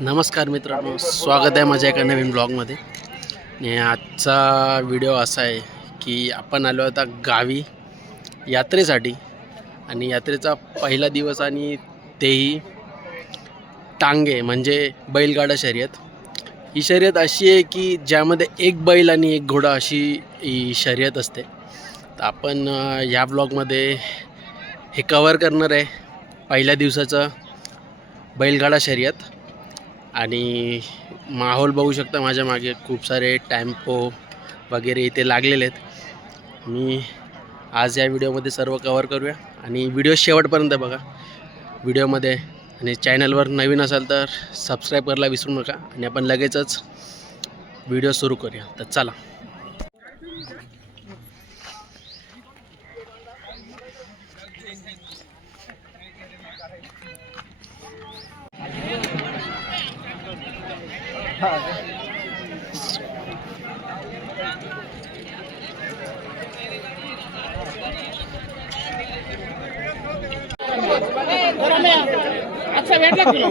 नमस्कार मित्रांनो, स्वागत आहे माझ्या एका नवीन ब्लॉगमध्ये. आणि आजचा व्हिडिओ असा आहे की आपण आलो आता गावी यात्रेसाठी. आणि यात्रेचा पहिला दिवस आणि तेही टांगे म्हणजे बैलगाडा शर्यत. ही शर्यत अशी आहे की ज्यामध्ये एक बैल आणि एक घोडा अशी ही शर्यत असते. तर आपण या ब्लॉगमध्ये हे कवर करणार आहे पहिल्या दिवसाचं बैलगाडा शर्यत. आणि माहोल बघू शकता माझ्या मागे, खूप सारे टेम्पो वगैरे इथे लागलेले आहेत. मी आज या व्हिडिओमध्ये सर्व कवर करूया आणि व्हिडिओ शेवटपर्यंत बघा व्हिडिओमध्ये. आणि चॅनलवर नवीन असाल तर सबस्क्राईब करायला विसरू नका. आणि आपण लगेचच व्हिडिओ सुरू करूया. तर चला. अच्छा भेटला तुला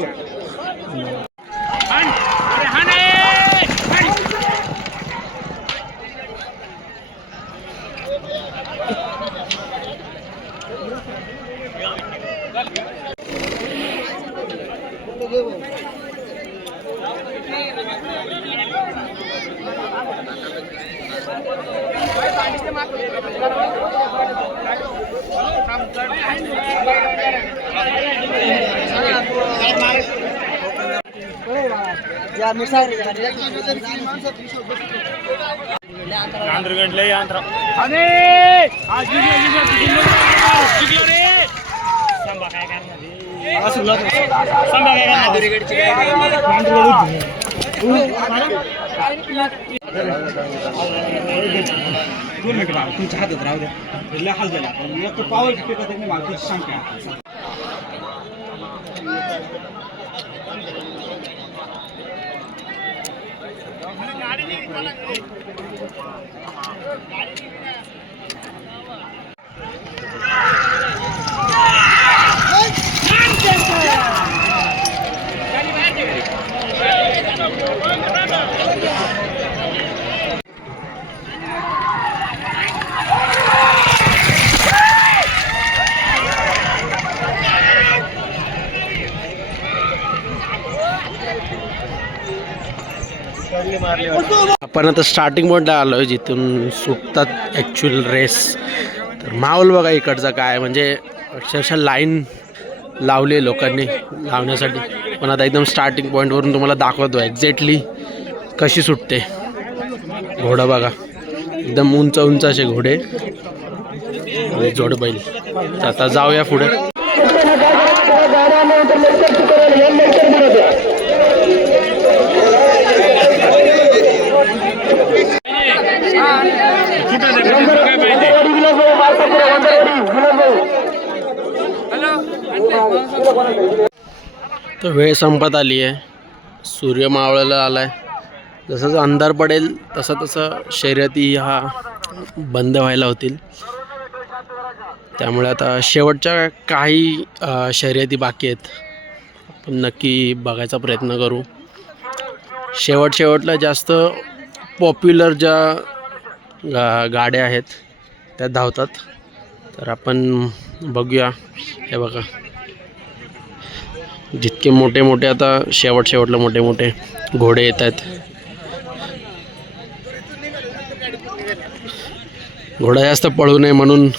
अरे हा नाही तुमच्या हातात राहू द्या. हाल झाला पावर मागची सांगते. आपण आता स्टार्टिंग पॉईंटला आलो आहे जिथून सुटतात ॲक्च्युअल रेस. तर माहोल बघा इकडचा काय, म्हणजे अक्षरशः लाईन लावली लोकांनी लावण्यासाठी. पण आता एकदम स्टार्टिंग पॉईंटवरून तुम्हाला दाखवतो एक्झॅक्टली कशी सुटते. घोडा बघा, एकदम उंच उंच असे घोडे आणि जोडबैल. आता जाऊया पुढे. तर वेळ संपत आली आहे, सूर्य मावळायला आला आहे. जसंच अंधार पडेल तसं तसं शर्यती हा बंद व्हायला होतील. त्यामुळे आता शेवटच्या काही शर्यती बाकी आहेत, आपण नक्की बघायचा प्रयत्न करू. शेवटला जास्त पॉप्युलर ज्या गाड्या आहेत त्या धावतात. तर आपण बघूया. हे बघा, जितके मोठे मोठे आता शेवटला मोठे मोठे घोडे येत आहेत. घोडा जास्त पळू नये म्हणून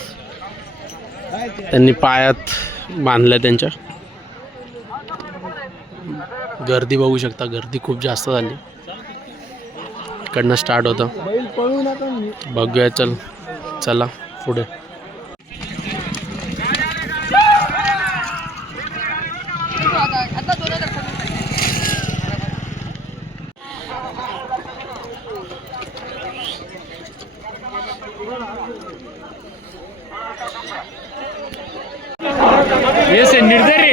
त्यांनी पायात बांधलं त्यांच्या. गर्दी बघू शकता, गर्दी खूप जास्त झाली. इकडनं स्टार्ट होतं. बघूया, चला पुढे. निर्धारी